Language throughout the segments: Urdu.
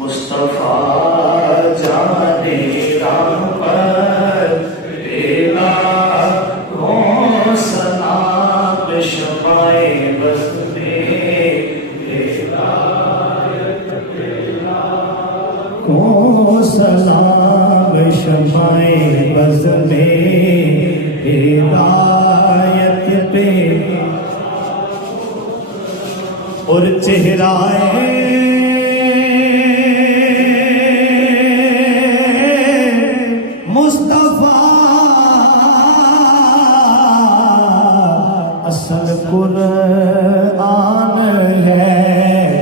مصطفیٰ جانے رحمت تیرا کون سلام شمائے بز میں ہدایت تیرا کون سلام شمائے بز میں ہدایت تیرا اور چہرہ اصل قرآن ہے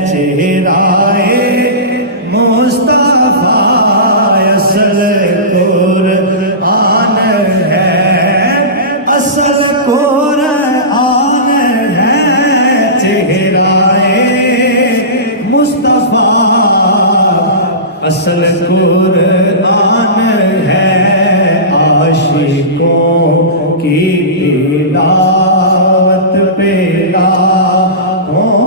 چہرہ مصطفیٰ اصل قرآن ہے اصل قرآن ہے چہرہ مصطفیٰ اصل قرآن ہے عاشقوں کی دعوت پہ لاکھوں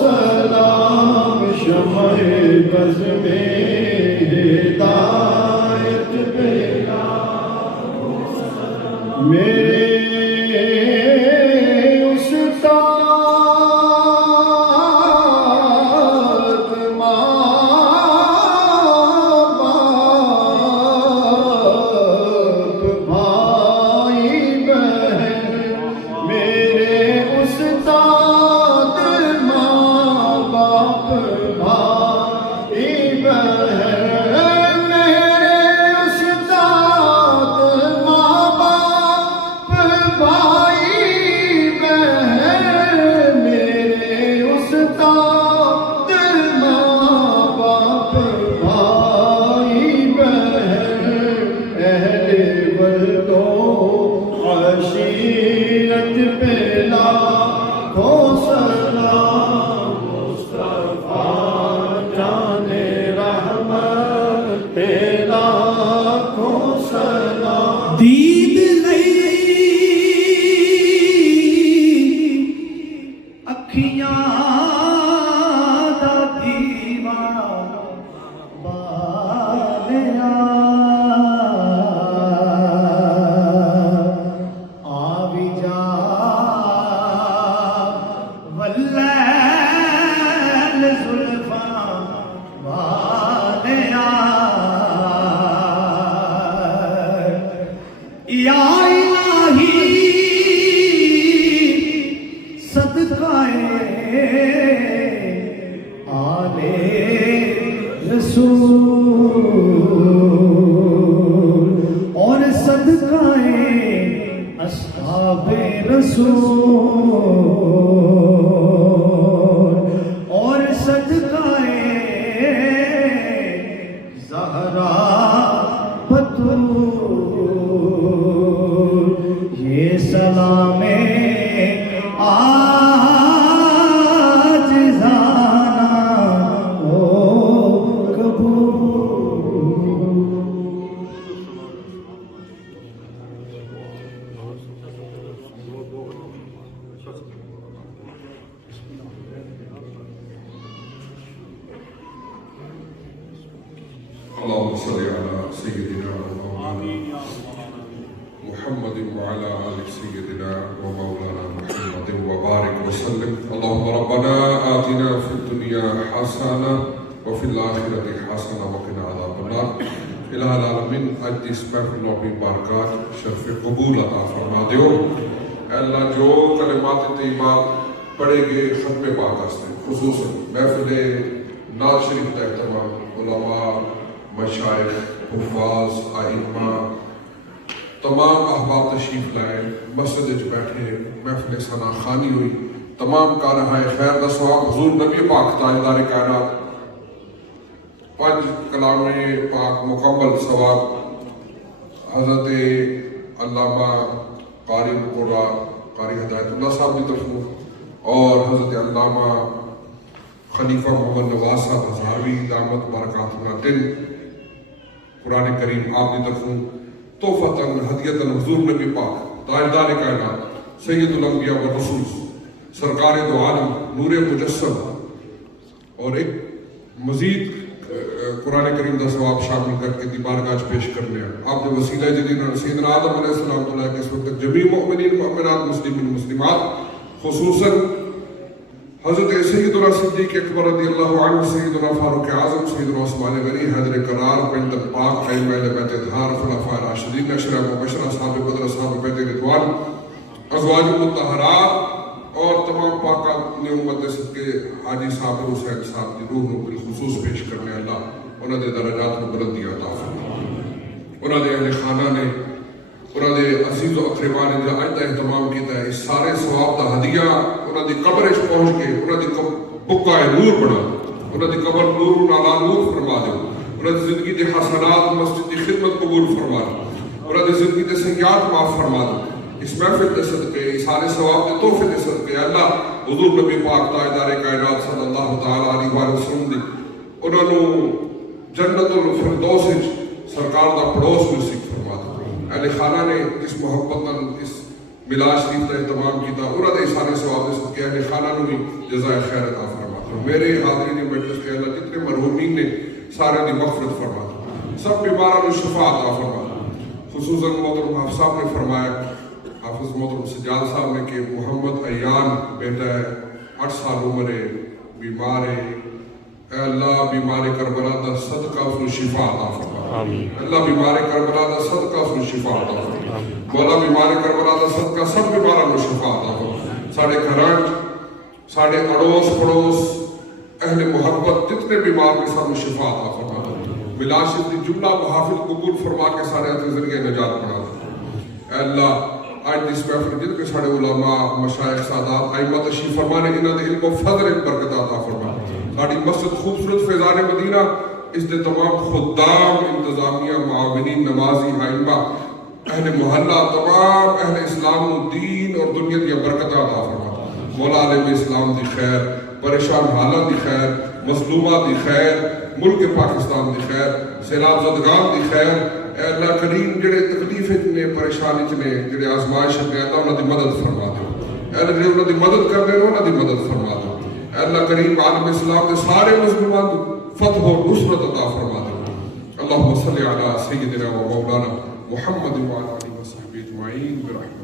سلام شمائے بز میں ہدایت پیدا میرے استاد ماں باپ بھائی بہن میرے استاد ماں باپ دید لئی اکھیاں دا دیوان بالیا آوی جا واللیل زلفاں والیا یا الہی صدقہ آل رسول اور صدقہ اصحاب رسول اور صدقہ زہرا بطول یہ سلام عاجزانہ ہو قبول وعلى آل سيدنا ومولانا محمد وبارك وسلم. اللهم ربنا آتنا في الدنيا حسنة وفي الآخرة حسنة وقنا عذاب النار. الہ العالمین آج دی اس محفل و اپنی بارکات شرف قبول عطا فرما دیو. اے اللہ جو کلمات طیبات پڑھے گئے ختم پاک واسطے خصوصاً محفل نعت شریف کا اہتمام علماء مشائخ حفاظ ائمہ تمام احباب تشریف لائے مسجد وچ بیٹھے محفل ثنا خوانی ہوئی تمام کارہائے خیر دا ثواب حضور نبی پاک تاجدار کائنات 5 کلام پاک مکمل ثواب حضرت علامہ قاری القرآن قاری ہدایت اللہ صاحب کی طرفوں اور حضرت علامہ خلیفہ محمد نواز صاحب ہزاروی دامت برکات دن قرآن کریم آپ کی طرفوں تحفتاً ہدیتاً حضور نبی پاک تاجدار کائنات سید الانبیاء والرسول سرکار دو عالم نور مجسم اور ایک مزید قرآن کریم دا ثواب شامل کر کے بارگاہ پیش کرنے ہیں. آپ نے وسیلہ جدید سیدنا آدم علیہ السلام کے اس وقت جمیع مؤمنین مؤمنات مسلمین مسلمات خصوصاً حضرت سیدنا صدیق اکبر رضی اللہ عنہ سیدنا فاروق اعظم سیدنا عثمان غنی حیدر کرار بنت پاک ائمہ اہل بیت اطہار خلفاء راشدین اشرا مبشرہ اصحاب بدر اصحاب بیت رضوان ازواج مطہرات اور تمام پاکات نے امت صدقے حاجی صاحب حسین صاحب کی روح کو بالخصوص پیش کرنے اللہ انہوں نے درجات میں بلندی عطا فرما. انہوں نے اہل خانہ نے انہوں نے عزیز و اقربا نے جو آج اہتمام کیتا ہے اس سارے ثواب دا ہدیہ انہوں نے قبر اچ پہنچ کے انہوں نے بکا نور بنا انہوں نے قبر نور نالا نور فرما دے انہوں نے زندگی دے حسنات مسجد کی خدمت قبول فرما دے انہوں نے زندگی دے سیئات معاف فرما دے. اس محفل دے صدقے اس سارے ثواب دے تحفے دے صدقے اللہ حضور نبی پاک تاجدار کائنات صلی اللہ تعالی علیہ وآلہ وسلم دی انہوں نے جنت الفردوس سرکار دا پڑوس نصیب فرما دے. اہل خانہ نے اس محبت اس میلاد شریف کا اہتمام کیتا انہوں نے سارے ثواب دے صدقے اہل خانہ نے بھی جزائے خیر عطا فرما دے. میرے حاضرین مجلس کے اللہ جتنے مرحومین نے سارے دی مغفرت فرما دے سب بیماروں کو شفا عطا فرما دے. خصوصاً محترم حافظ صاحب نے فرمایا حافظ محترم سجاد صاحب نے کہ محمد ایان بیٹا ہے 8 سال عمر ہے بیمار ہے اے اللہ بیمار کربلا دا صدقہ اس کو شفا عطا فرما. اللہ بیمار کربلا دا صدقہ اس کو شفا عطا فرما. مولا بیمار کربلا دا صدقہ سب بیماروں کو شفا عطا فرما. ساڑھے گھرانٹ ساڑھے اڑوس پڑوس اہل محبت جتنے بیمار کے سب شفا عطا فرما. میلاد شریف دی جملہ محافل قبول فرما کے سارے اپنے ذریعے نجات بنا دے. اے اللہ آج اس محفل جن کے سارے علماء مشائخ سادات ائمہ تشریف فرما نے انہاں دے علم و فضل برکت عطا فرما. ساری مسجد خوبصورت فیضان مدینہ اس دے تمام خدام انتظامیہ معاونین نمازی ائمہ اہل محلہ تمام اہل اسلام و دین اور دنیا دی برکت عطا فرما. مولا عالم اسلام دی خیر پریشان حالات دی خیر مظلومات دی خیر ملک پاکستان دی خیر سیلاب زدگان دی خیر. اے اللہ کریم جڑے تکلیف نے پریشانی نے جڑے آزمائش نے اللہ انہاں دی مدد فرما دے. اے اللہ جڑے انہاں دی مدد کرنے انہاں دی مدد فرما دے. اے اللہ کریم عالم اسلام دے سارے مظلومان فتح و نصرت عطا فرما دے. اللہم صلی علی سیدنا و مولانا محمد و علی وصحبہ اجمعین برحمتک.